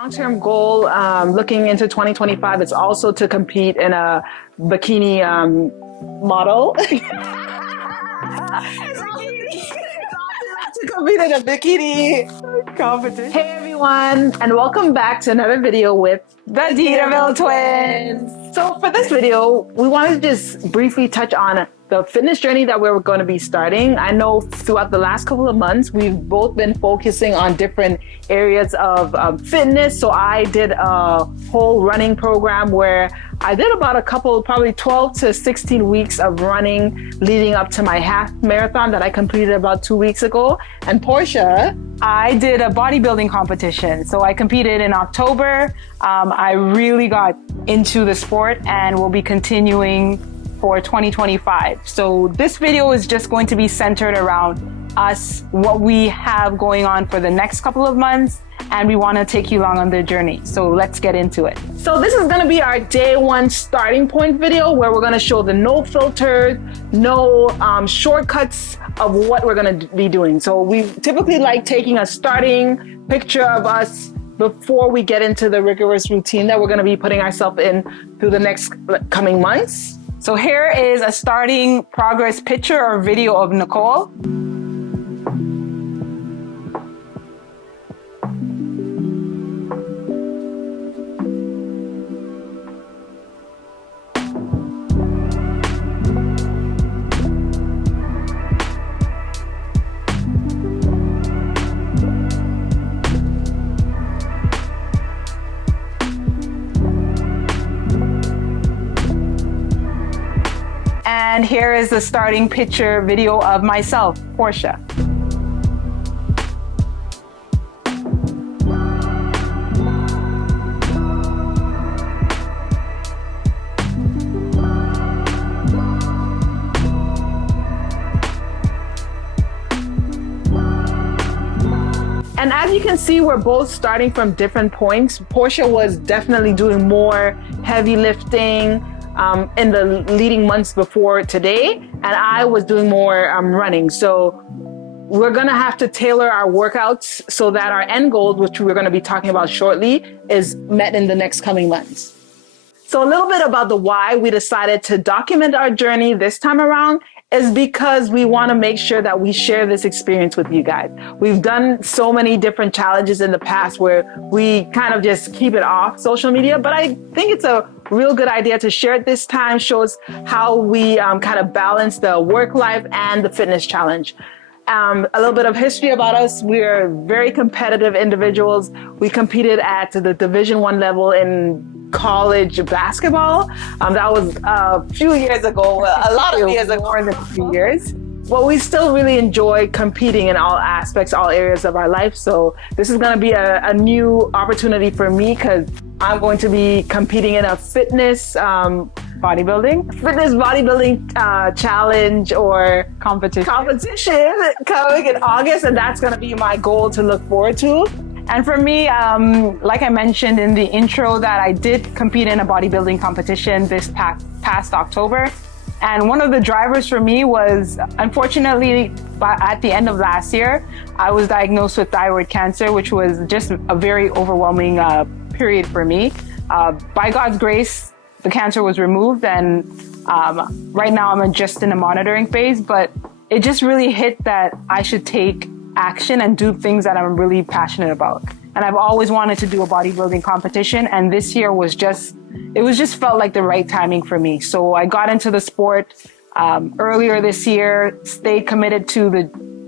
long-term goal looking into 2025 is also to compete in a bikini model. To compete in a bikini competition. Hey everyone, and welcome back to another video with the Dieterville Twins. So for this video, we wanted to just briefly touch on the fitness journey that we're going to be starting. I know throughout the last couple of months, we've both been focusing on different areas of fitness. So I did a whole running program where I did about probably 12 to 16 weeks of running leading up to my half marathon that I completed about 2 weeks ago. And Portia, I did a bodybuilding competition. So I competed in October. I really got into the sport and will be continuing for 2025. So this video is just going to be centered around us, what we have going on for the next couple of months, and we want to take you along on the journey. So let's get into it. So this is going to be our day one starting point video where we're going to show the no filters, no shortcuts of what we're going to be doing. So we typically like taking a starting picture of us before we get into the rigorous routine that we're going to be putting ourselves in through the next coming months. So here is a starting progress picture or video of Nicole. And here is the starting picture video of myself, Portia. And as you can see, we're both starting from different points. Portia was definitely doing more heavy lifting in the leading months before today, and I was doing more running. So we're gonna have to tailor our workouts so that our end goal, which we're gonna be talking about shortly, is met in the next coming months. So a little bit about the why we decided to document our journey this time around is because we want to make sure that we share this experience with you guys. We've done so many different challenges in the past where we kind of just keep it off social media, but I think it's a real good idea to share it this time, shows how we kind of balance the work life and the fitness challenge. A little bit of history about us. We're very competitive individuals. We competed at the Division I level in college basketball. That was a few years ago, a lot of years ago, more than a few years. But we still really enjoy competing in all aspects, all areas of our life. So this is going to be a new opportunity for me because I'm going to be competing in a fitness bodybuilding challenge or competition coming in August, and that's going to be my goal to look forward to. And for me, like I mentioned in the intro, that I did compete in a bodybuilding competition this past October. And one of the drivers for me was, unfortunately, at the end of last year, I was diagnosed with thyroid cancer, which was just a very overwhelming period for me. By God's grace, the cancer was removed, and right now I'm just in a monitoring phase, but it just really hit that I should take action and do things that I'm really passionate about. And I've always wanted to do a bodybuilding competition, and this year was just felt like the right timing for me. So I got into the sport earlier this year, stayed committed to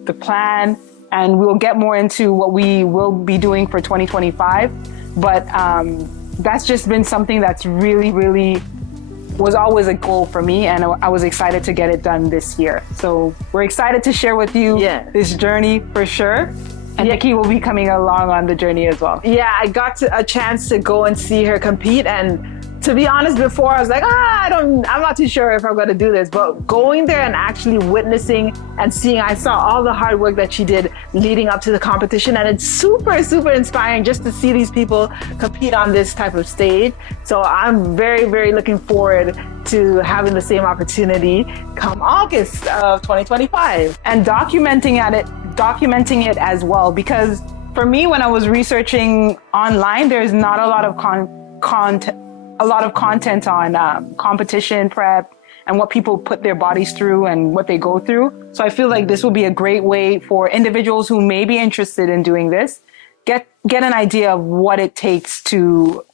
the plan, and we'll get more into what we will be doing for 2025. But that's just been something that's really was always a goal for me, and I was excited to get it done this year. So we're excited to share with you this journey for sure. And Nikki will be coming along on the journey as well. Yeah, I got a chance to go and see her compete, and to be honest, before I was like, I'm not too sure if I'm going to do this, but going there and actually witnessing and seeing, I saw all the hard work that she did leading up to the competition, and it's super inspiring just to see these people compete on this type of stage. So I'm very looking forward to having the same opportunity come August of 2025 and documenting it as well, because for me, when I was researching online, there's not a lot of content on competition prep and what people put their bodies through and what they go through. So I feel like this will be a great way for individuals who may be interested in doing this, get an idea of what it takes to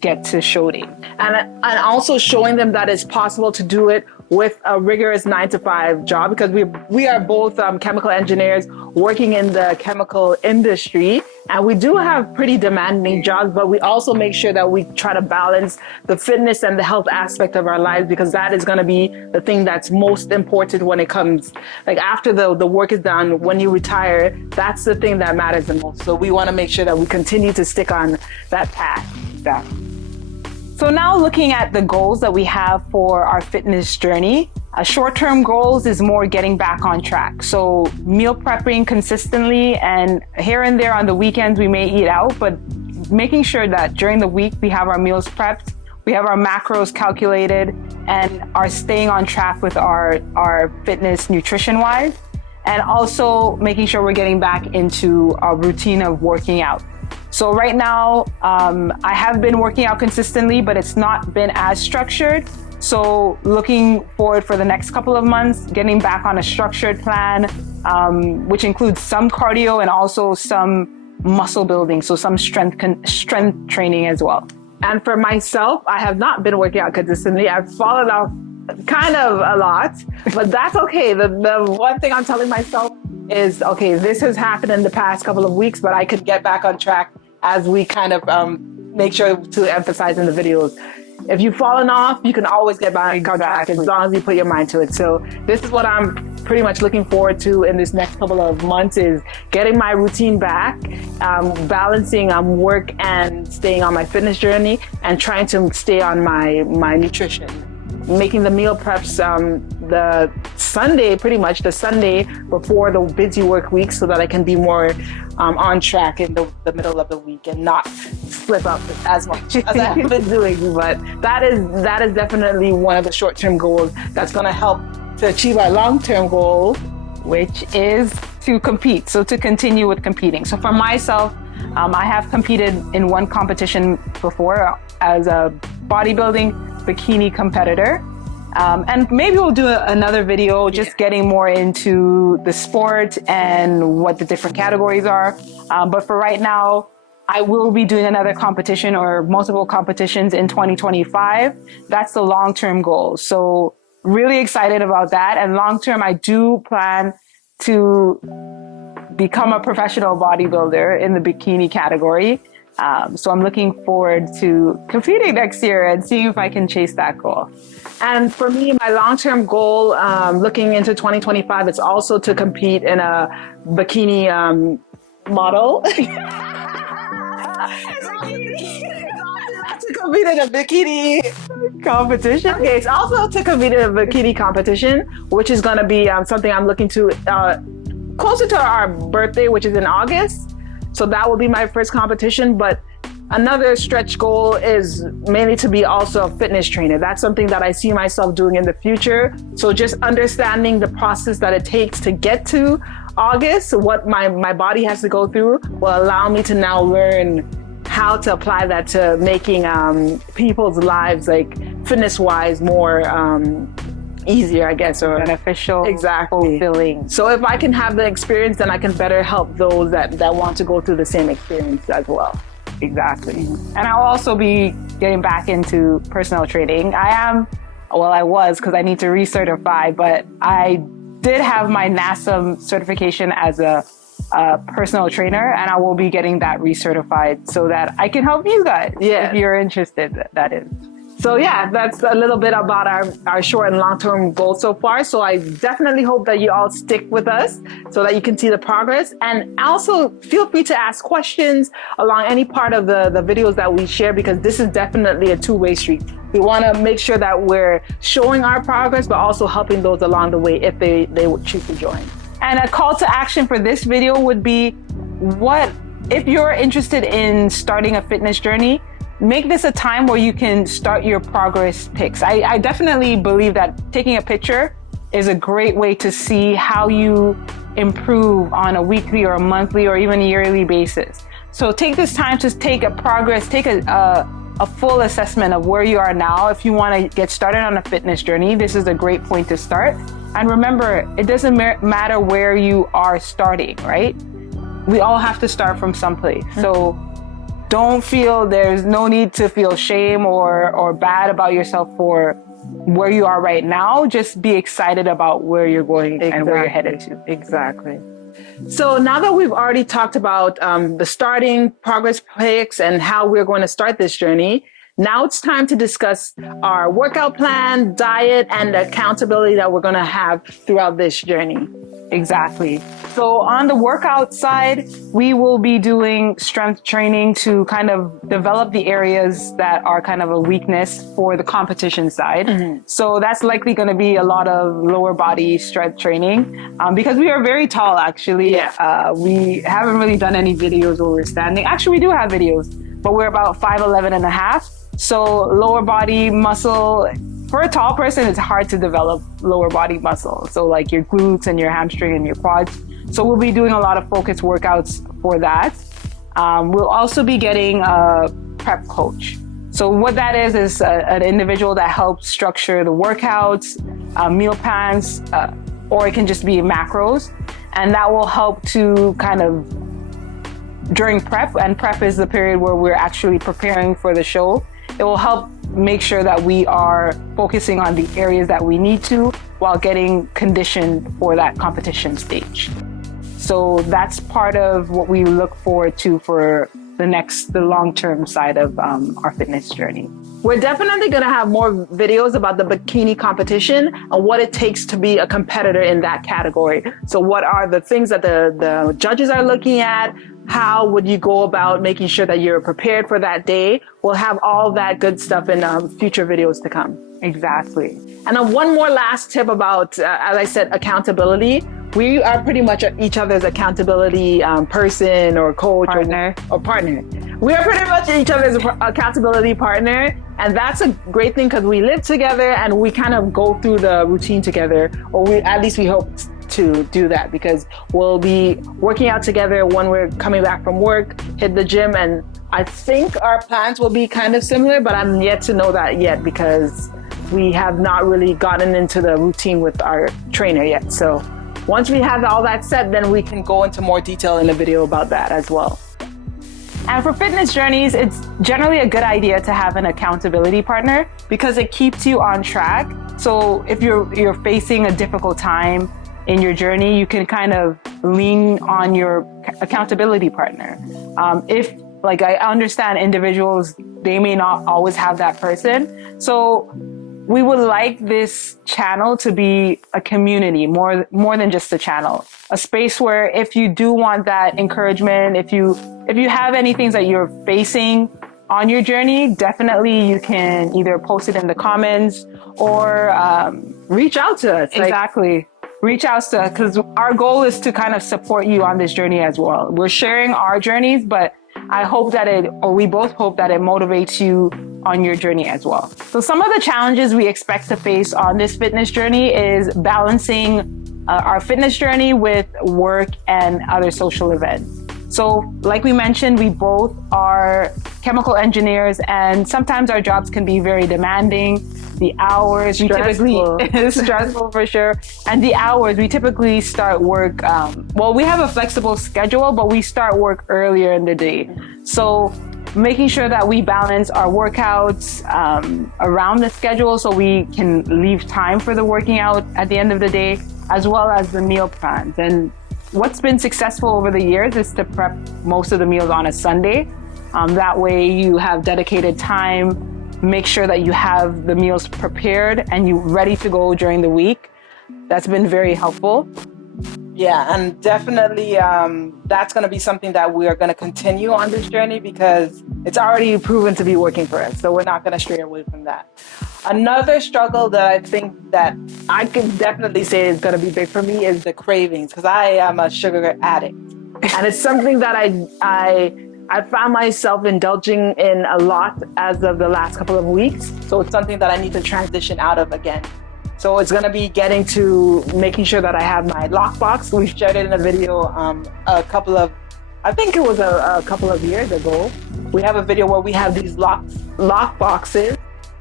get to show day. And also showing them that it's possible to do it with a rigorous 9-to-5 job, because we are both chemical engineers working in the chemical industry, and we do have pretty demanding jobs, but we also make sure that we try to balance the fitness and the health aspect of our lives, because that is going to be the thing that's most important when it comes, like after the work is done, when you retire, that's the thing that matters the most. So we want to make sure that we continue to stick on that path. So now looking at the goals that we have for our fitness journey, short-term goals is more getting back on track. So meal prepping consistently, and here and there on the weekends we may eat out, but making sure that during the week we have our meals prepped, we have our macros calculated, and are staying on track with our fitness nutrition-wise, and also making sure we're getting back into our routine of working out. So right now, I have been working out consistently, but it's not been as structured. So looking forward for the next couple of months, getting back on a structured plan, which includes some cardio and also some muscle building. So some strength training as well. And for myself, I have not been working out consistently. I've fallen off kind of a lot, but that's okay. The one thing I'm telling myself is, okay, this has happened in the past couple of weeks, but I could get back on track as we kind of make sure to emphasize in the videos. If you've fallen off, you can always get back on track as long as you put your mind to it. So this is what I'm pretty much looking forward to in this next couple of months, is getting my routine back, balancing work and staying on my fitness journey, and trying to stay on my nutrition. Making the meal preps the Sunday before the busy work week, so that I can be more on track in the middle of the week and not slip up as much as I've been doing. But that is definitely one of the short-term goals that's going to help to achieve our long-term goal, which is to compete. So to continue with competing. So for myself, I have competed in one competition before as a bodybuilding bikini competitor. And maybe we'll do another video just getting more into the sport and what the different categories are. But for right now, I will be doing another competition or multiple competitions in 2025. That's the long-term goal. So really excited about that. And long-term, I do plan to become a professional bodybuilder in the bikini category. So I'm looking forward to competing next year and seeing if I can chase that goal. And for me, my long-term goal, looking into 2025, is also to compete in a bikini model. To compete in a bikini competition. Okay, it's also to compete in a bikini competition, which is going to be something I'm looking to closer to our birthday, which is in August. So that will be my first competition. But another stretch goal is mainly to be also a fitness trainer. That's something that I see myself doing in the future. So just understanding the process that it takes to get to August, what my body has to go through, will allow me to now learn how to apply that to making people's lives, like fitness-wise, more easier, I guess, or beneficial, exactly, fulfilling. So if I can have the experience, then I can better help those that want to go through the same experience as well. Exactly. And I'll also be getting back into personal training. I was, because I need to recertify, but I did have my NASM certification as a personal trainer, and I will be getting that recertified so that I can help you guys. Yeah. If you're interested, that is. So yeah, that's a little bit about our short and long-term goals so far. So I definitely hope that you all stick with us so that you can see the progress. And also feel free to ask questions along any part of the videos that we share, because this is definitely a two-way street. We want to make sure that we're showing our progress, but also helping those along the way if they would choose to join. And a call to action for this video would be, if you're interested in starting a fitness journey, make this a time where you can start your progress pics. I definitely believe that taking a picture is a great way to see how you improve on a weekly or a monthly or even yearly basis. So take this time to take a full assessment of where you are now. If you want to get started on a fitness journey, this is a great point to start. And remember, it doesn't matter where you are starting, right? We all have to start from someplace. So don't feel, there's no need to feel shame or bad about yourself for where you are right now. Just be excited about where you're going and where you're headed to. Exactly. So now that we've already talked about the starting progress pics and how we're going to start this journey, now it's time to discuss our workout plan, diet, and the accountability that we're going to have throughout this journey. Exactly. So on the workout side, we will be doing strength training to kind of develop the areas that are kind of a weakness for the competition side. Mm-hmm. So that's likely going to be a lot of lower body strength training because we are very tall, actually. Yeah. We haven't really done any videos where we're standing. Actually, we do have videos, but we're about 5'11" and a half. So lower body muscle, for a tall person, it's hard to develop lower body muscle. So like your glutes and your hamstring and your quads. So we'll be doing a lot of focused workouts for that. We'll also be getting a prep coach. So what that is an individual that helps structure the workouts, meal plans, or it can just be macros. And that will help to kind of during prep, and prep is the period where we're actually preparing for the show. It will help make sure that we are focusing on the areas that we need to while getting conditioned for that competition stage. So that's part of what we look forward to for the long-term side of our fitness journey. We're definitely going to have more videos about the bikini competition and what it takes to be a competitor in that category. So what are the things that the judges are looking at? How would you go about making sure that you're prepared for that day? We'll have all that good stuff in future videos to come. Exactly. And one more last tip about, as I said, accountability. We are pretty much each other's accountability person or coach or partner. We are pretty much each other's accountability partner. And that's a great thing because we live together and we kind of go through the routine together, or at least we hope to do that, because we'll be working out together when we're coming back from work, hit the gym, and I think our plans will be kind of similar, but I'm yet to know that yet because we have not really gotten into the routine with our trainer yet. So once we have all that set, then we can go into more detail in a video about that as well. And for fitness journeys, it's generally a good idea to have an accountability partner because it keeps you on track. So if you're facing a difficult time in your journey, you can kind of lean on your accountability partner. If, like, I understand individuals, they may not always have that person. So we would like this channel to be a community more than just a channel, a space where if you do want that encouragement, if you have any things that you're facing on your journey, definitely you can either post it in the comments or reach out to us. Exactly. Reach out to us because our goal is to kind of support you on this journey as well. We're sharing our journeys, but I hope that we both hope that it motivates you on your journey as well. So some of the challenges we expect to face on this fitness journey is balancing our fitness journey with work and other social events. So like we mentioned, we both are chemical engineers and sometimes our jobs can be very demanding. The hours, it's stressful for sure. And the hours, we typically start work, we have a flexible schedule, but we start work earlier in the day. So making sure that we balance our workouts around the schedule so we can leave time for the working out at the end of the day, as well as the meal plans. And what's been successful over the years is to prep most of the meals on a Sunday. That way you have dedicated time, make sure that you have the meals prepared and you ready to go during the week. That's been very helpful. Yeah, and definitely that's going to be something that we are going to continue on this journey because it's already proven to be working for us. So we're not going to stray away from that. Another struggle that I think that I can definitely say is going to be big for me is the cravings, because I am a sugar addict. And it's something that I found myself indulging in a lot as of the last couple of weeks. So it's something that I need to transition out of again. So it's gonna be getting to making sure that I have my lockbox. We shared it in a video a couple of years ago. We have a video where we have these lock boxes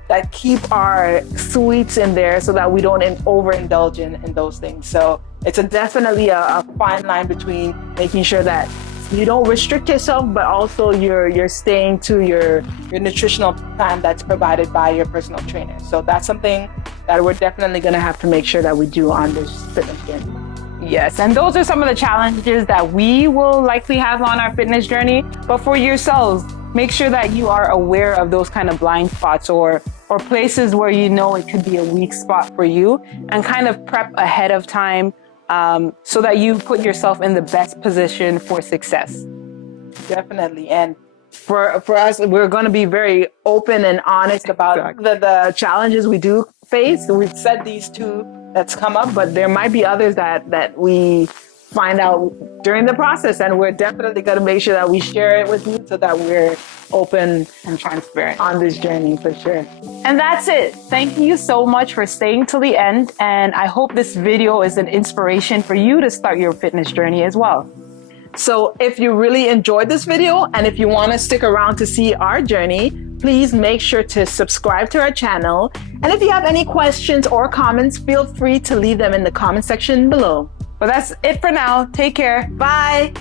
that keep our sweets in there so that we don't overindulge in those things. So it's definitely a fine line between making sure that you don't restrict yourself, but also you're staying to your nutritional plan that's provided by your personal trainer. So that's something that we're definitely going to have to make sure that we do on this fitness journey. Yes, and those are some of the challenges that we will likely have on our fitness journey. But for yourselves, make sure that you are aware of those kind of blind spots or places where you know it could be a weak spot for you, and kind of prep ahead of time so that you put yourself in the best position for success. Definitely. And for us, we're going to be very open and honest about the challenges we do face. We've said these two that's come up, but there might be others that we find out during the process, and we're definitely going to make sure that we share it with you so that we're open and transparent on this journey for sure. And that's it. Thank you so much for staying till the end, and I hope this video is an inspiration for you to start your fitness journey as well. So if you really enjoyed this video and if you want to stick around to see our journey, please make sure to subscribe to our channel. And if you have any questions or comments, feel free to leave them in the comment section below. But that's it for now. Take care. Bye.